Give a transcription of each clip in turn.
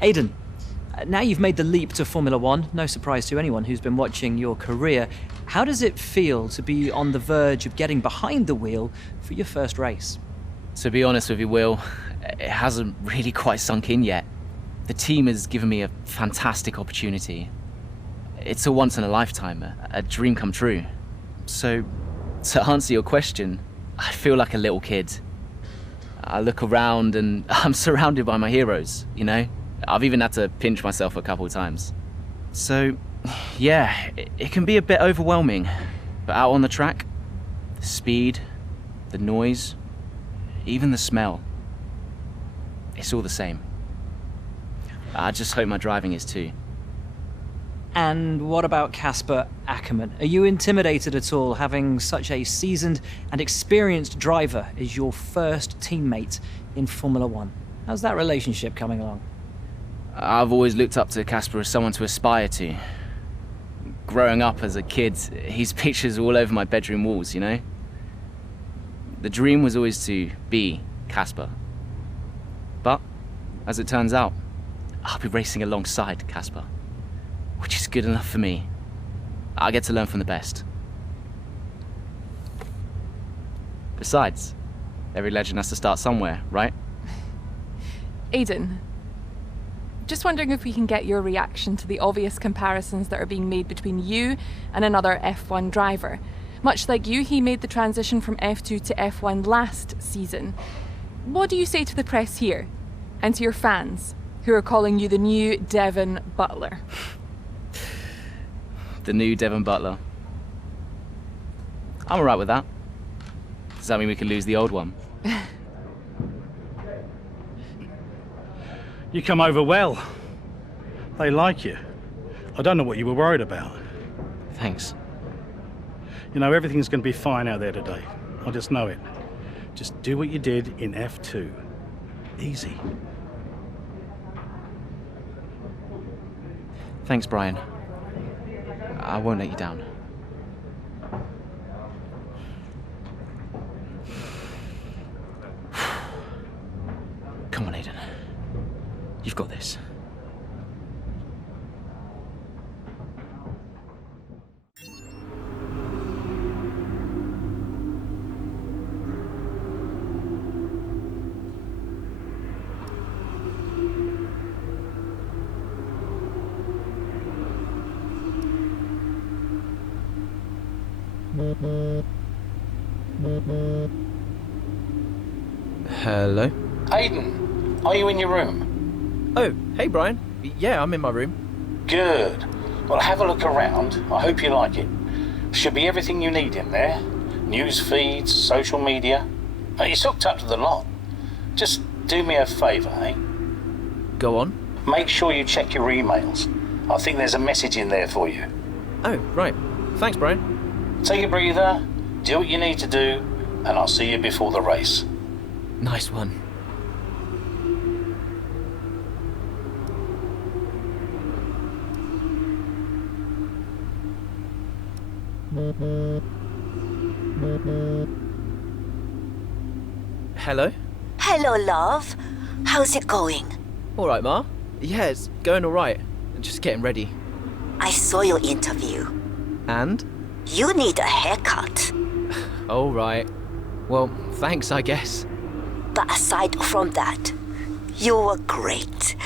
Aiden, now you've made the leap to Formula One, no surprise to anyone who's been watching your career. How does it feel to be on the verge of getting behind the wheel for your first race? To be honest with you, Will, it hasn't really quite sunk in yet. The team has given me a fantastic opportunity. It's a once in a lifetime, a dream come true. So, to answer your question, I feel like a little kid. I look around and I'm surrounded by my heroes, you know? I've even had to pinch myself a couple of times. So, yeah, it can be a bit overwhelming. But out on the track, the speed, the noise, even the smell, it's all the same. I just hope my driving is too. And what about Casper Akkerman? Are you intimidated at all having such a seasoned and experienced driver as your first teammate in Formula One? How's that relationship coming along? I've always looked up to Casper as someone to aspire to. Growing up as a kid, his pictures were all over my bedroom walls, you know? The dream was always to be Casper. But, as it turns out, I'll be racing alongside Casper, which is good enough for me. I get to learn from the best. Besides, every legend has to start somewhere, right? Aiden, just wondering if we can get your reaction to the obvious comparisons that are being made between you and another F1 driver. Much like you, he made the transition from F2 to F1 last season. What do you say to the press here, and to your fans, who are calling you the new Devon Butler? The new Devon Butler. I'm alright with that. Does that mean we can lose the old one? You come over well. They like you. I don't know what you were worried about. Thanks. You know, everything's going to be fine out there today. I just know it. Just do what you did in F2. Easy. Thanks, Brian. I won't let you down. Come on, Aiden. You've got this. Hello? Aiden, are you in your room? Oh, hey Brian. Yeah, I'm in my room. Good. Well, have a look around. I hope you like it. Should be everything you need in there. News feeds, social media. It's hooked up to the lot. Just do me a favour, eh? Go on. Make sure you check your emails. I think there's a message in there for you. Oh, right. Thanks, Brian. Take a breather, do what you need to do, and I'll see you before the race. Nice one. Hello? Hello, love. How's it going? All right, Ma. Yeah, it's going all right. Just getting ready. I saw your interview. And? You need a haircut. All right. Well, thanks, I guess. But aside from that, you were great.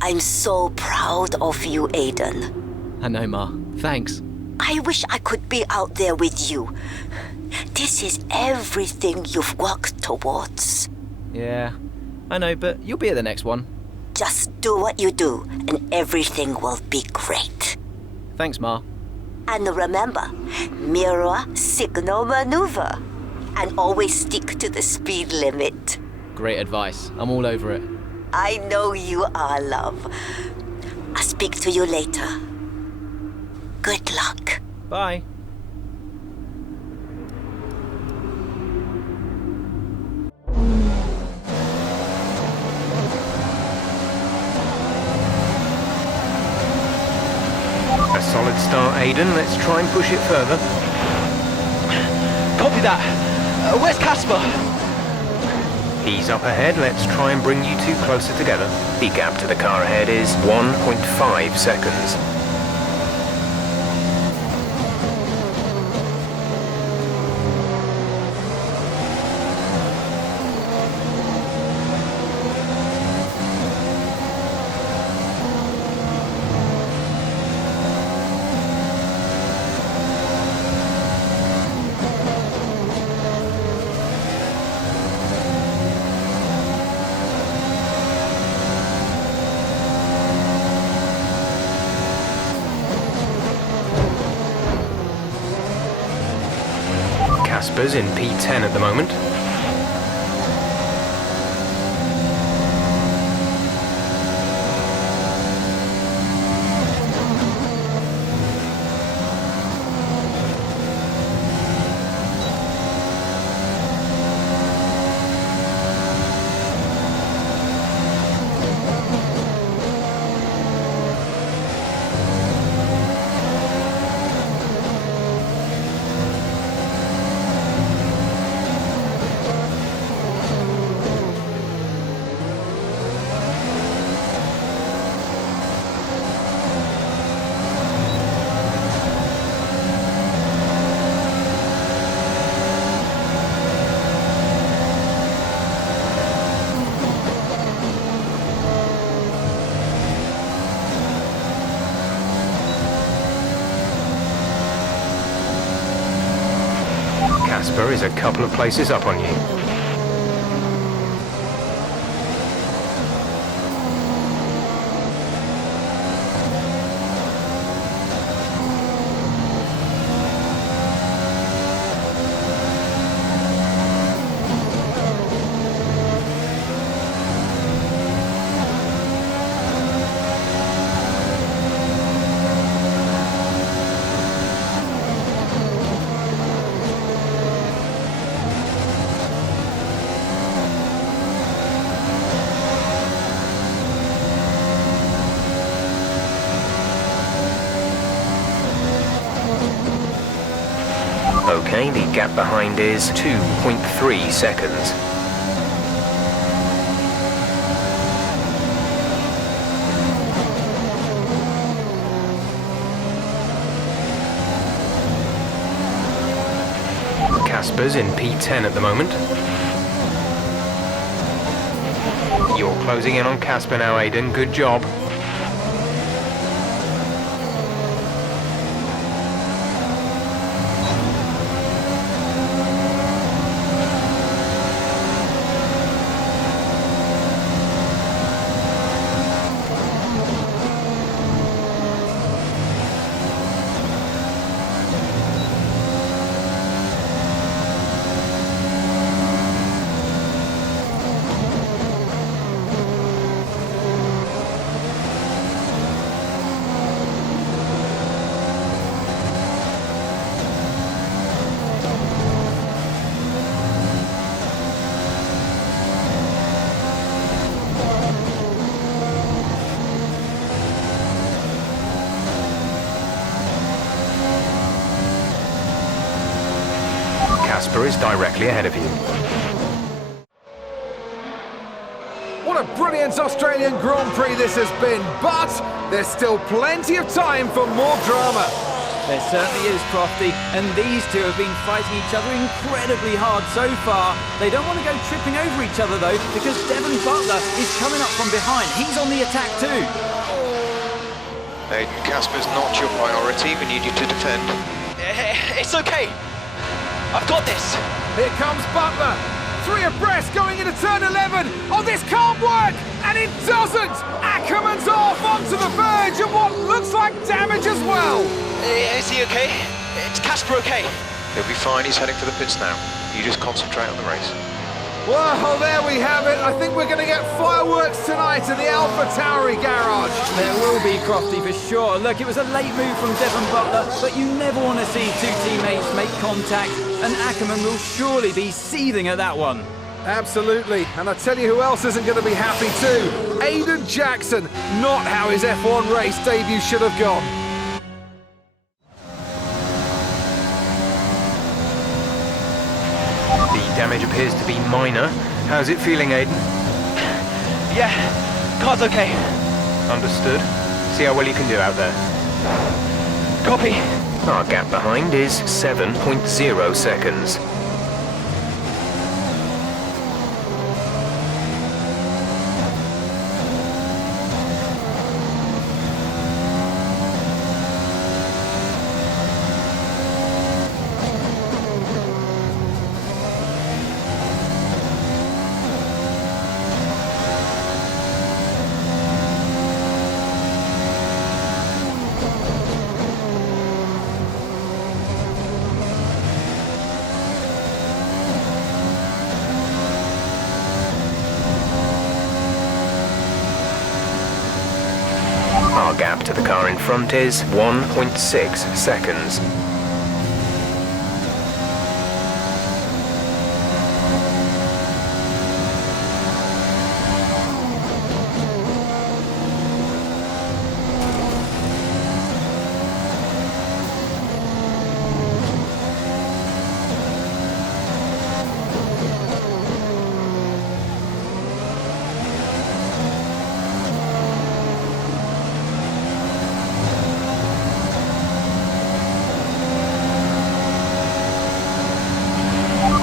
I'm so proud of you, Aiden. I know, Ma. Thanks. I wish I could be out there with you. This is everything you've worked towards. Yeah, I know, but you'll be at the next one. Just do what you do, and everything will be great. Thanks, Ma. And remember, mirror signal maneuver. And always stick to the speed limit. Great advice. I'm all over it. I know you are, love. I'll speak to you later. Good luck. Bye. A solid start, Aiden. Let's try and push it further. Copy that. Where's Casper? He's up ahead, let's try and bring you two closer together. The gap to the car ahead is 1.5 seconds. Casper's in P10 at the moment. Casper is a couple of places up on you. Okay, the gap behind is 2.3 seconds. Casper's in P10 at the moment. You're closing in on Casper now, Aiden. Good job. Casper is directly ahead of you. What a brilliant Australian Grand Prix this has been, but there's still plenty of time for more drama. There certainly is, Crofty, and these two have been fighting each other incredibly hard so far. They don't want to go tripping over each other, though, because Devon Butler is coming up from behind. He's on the attack, too. Aiden, Casper's not your priority. We need you to defend. It's okay. I've got this. Here comes Butler. 3 abreast going into turn 11. Oh, this can't work! And it doesn't! Ackerman's off onto the verge of what looks like damage as well. Is he okay? Is Casper okay? He'll be fine. He's heading for the pits now. You just concentrate on the race. Well, there we have it. I think we're going to get fireworks tonight in the AlphaTauri garage. There will be, Crofty, for sure. Look, it was a late move from Devon Butler, but you never want to see two teammates make contact, and Akkerman will surely be seething at that one. Absolutely, and I tell you who else isn't going to be happy too. Aiden Jackson, not how his F1 race debut should have gone. The damage appears to be minor. How's it feeling, Aiden? Yeah, car's okay. Understood. See how well you can do out there. Copy. Our gap behind is 7.0 seconds. Our gap to the car in front is 1.6 seconds.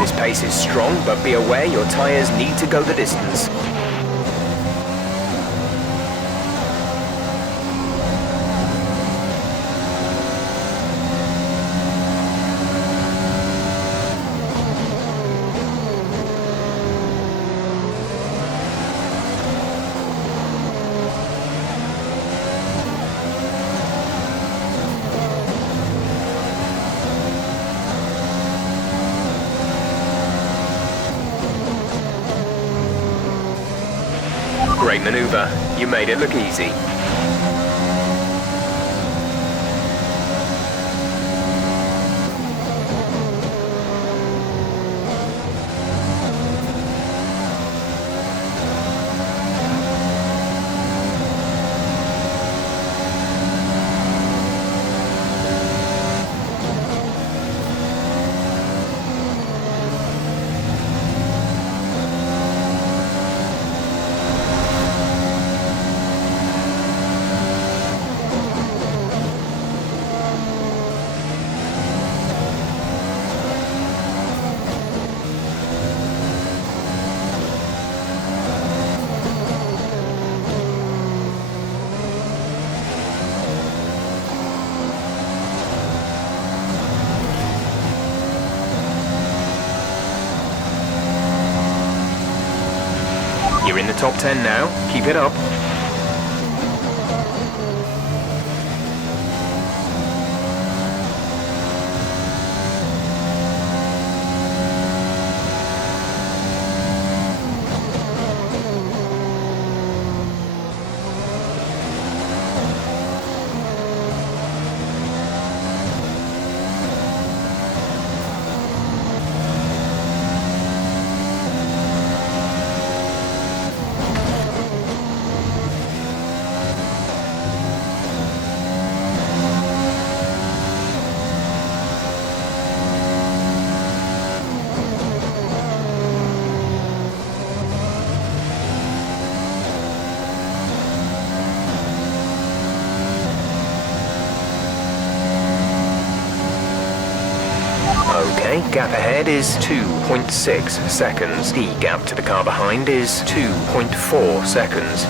This pace is strong, but be aware your tyres need to go the distance. Great maneuver. You made it look easy. You're in the top 10 now. Keep it up. Okay, gap ahead is 2.6 seconds. The gap to the car behind is 2.4 seconds.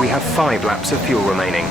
We have 5 laps of fuel remaining.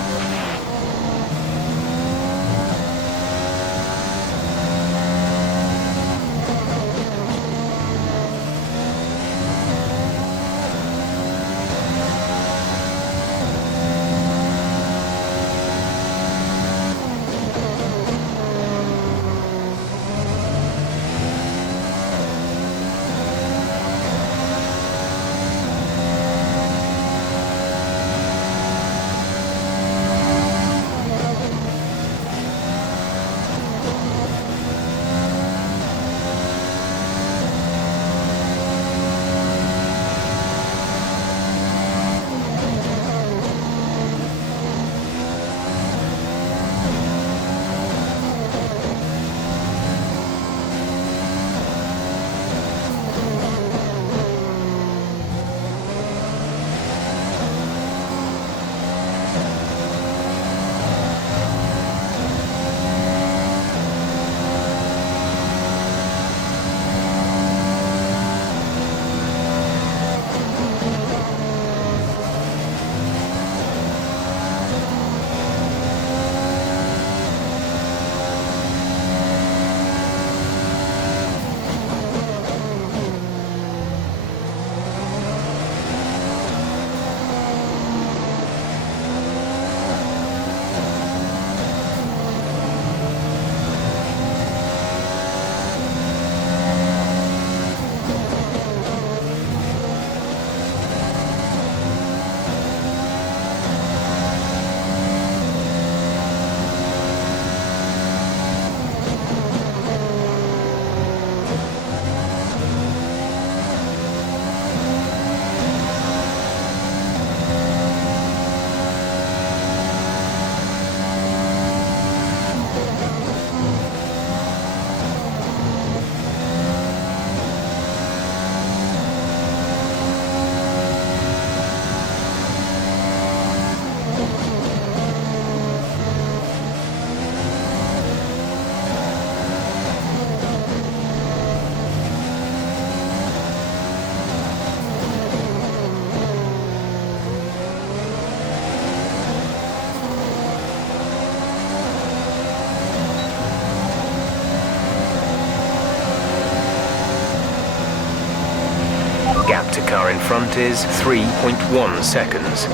car in front is 3.1 seconds.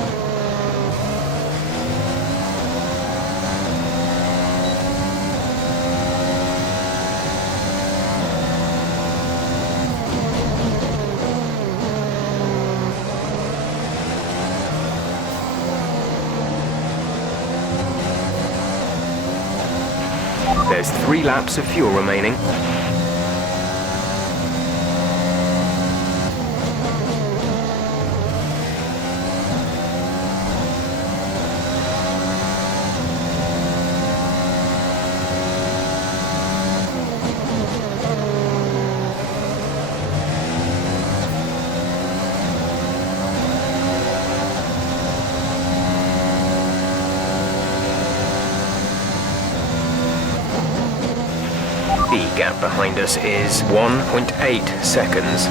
There's 3 laps of fuel remaining. The gap behind us is 1.8 seconds.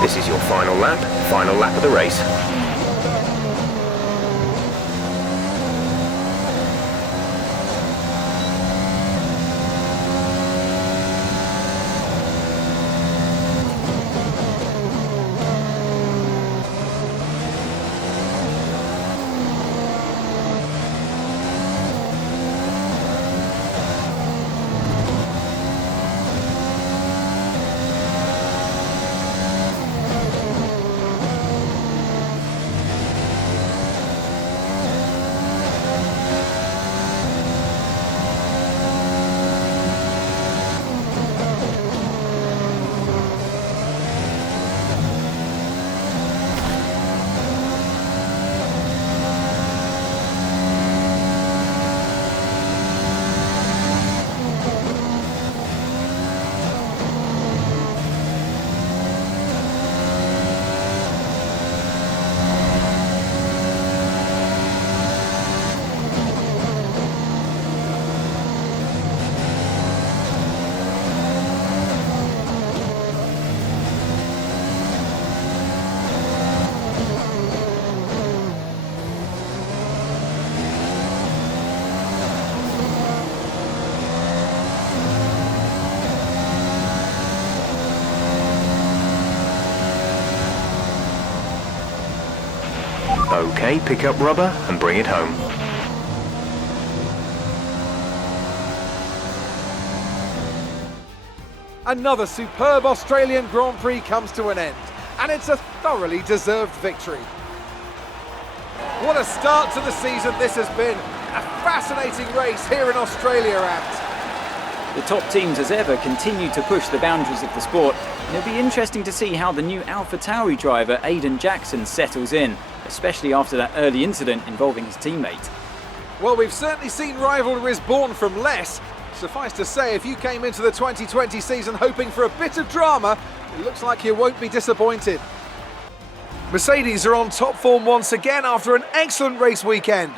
This is your final lap of the race. Okay, pick up rubber and bring it home. Another superb Australian Grand Prix comes to an end, and it's a thoroughly deserved victory. What a start to the season this has been. A fascinating race here in Australia, and The top teams as ever continue to push the boundaries of the sport, and it'll be interesting to see how the new AlphaTauri driver Aiden Jackson settles in, especially after that early incident involving his teammate. well, we've certainly seen rivalries born from less. Suffice to say, if you came into the 2020 season hoping for a bit of drama, it looks like you won't be disappointed. Mercedes are on top form once again after an excellent race weekend.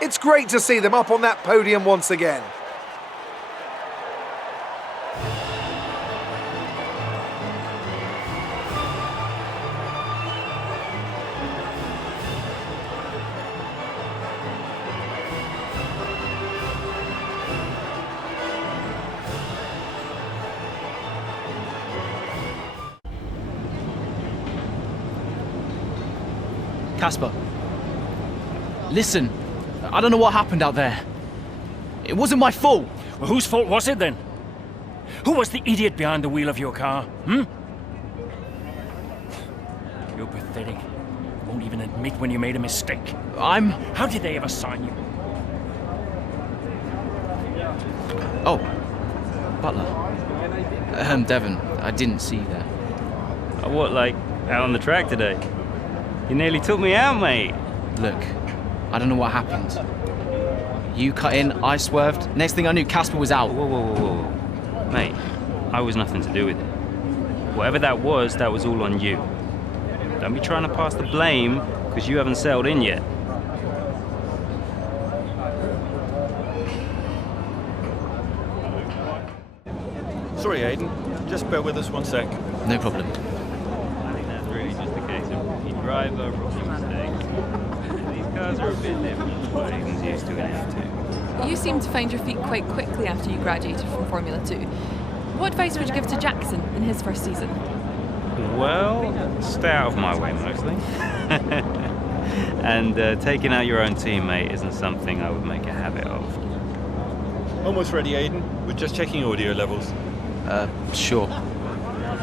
It's great to see them up on that podium once again. Casper, listen, I don't know what happened out there. It wasn't my fault. Well, whose fault was it then? Who was the idiot behind the wheel of your car, You're pathetic. You won't even admit when you made a mistake. How did they ever sign you? Oh, Butler. Devon, I didn't see you there. What, like, out on the track today? You nearly took me out, mate. Look, I don't know what happened. You cut in, I swerved. Next thing I knew, Casper was out. Whoa. Mate, I was nothing to do with it. Whatever that was all on you. Don't be trying to pass the blame, because you haven't settled in yet. Sorry, Aiden. Just bear with us one sec. No problem. I think that's really just a case of rookie driver, rookie mistakes. These cars are a bit different to what Aiden's used to in F2. You seem to find your feet quite quickly after you graduated from Formula 2. What advice would you give to Jackson in his first season? Well, stay out of my way mostly. And taking out your own teammate isn't something I would make a habit of. Almost ready, Aiden. We're just checking audio levels. Sure.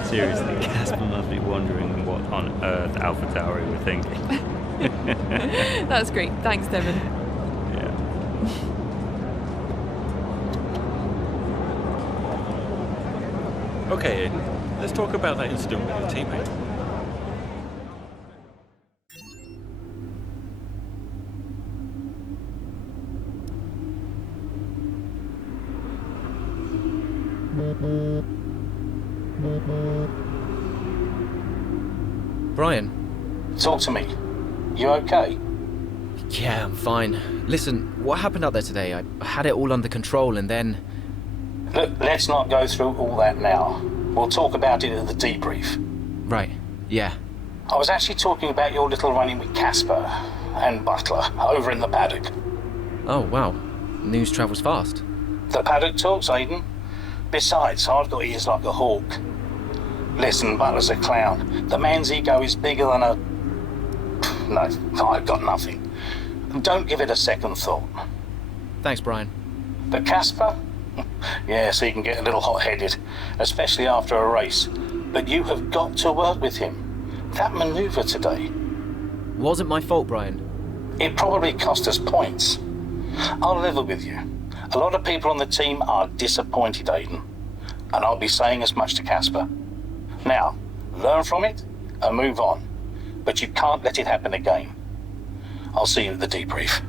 Seriously, Casper must be wondering what on earth AlphaTauri were thinking. That's great. Thanks, Devon. Yeah. Okay, Aiden. Let's talk about that incident with your teammate. Brian? Talk to me. You okay? Yeah, I'm fine. Listen, what happened out there today? I had it all under control and then... Look, let's not go through all that now. We'll talk about it at the debrief. Right, yeah. I was actually talking about your little run-in with Casper and Butler over in the paddock. Oh, wow. News travels fast. The paddock talks, Aiden. Besides, I've got ears like a hawk. Listen, Butler's a clown. The man's ego is bigger than a... No, I've got nothing. Don't give it a second thought. Thanks, Brian. But Casper? Yes, he can get a little hot-headed, especially after a race. But you have got to work with him. That manoeuvre today... Wasn't my fault, Brian. It probably cost us points. I'll level with you. A lot of people on the team are disappointed, Aiden. And I'll be saying as much to Casper. Now, learn from it and move on. But you can't let it happen again. I'll see you at the debrief.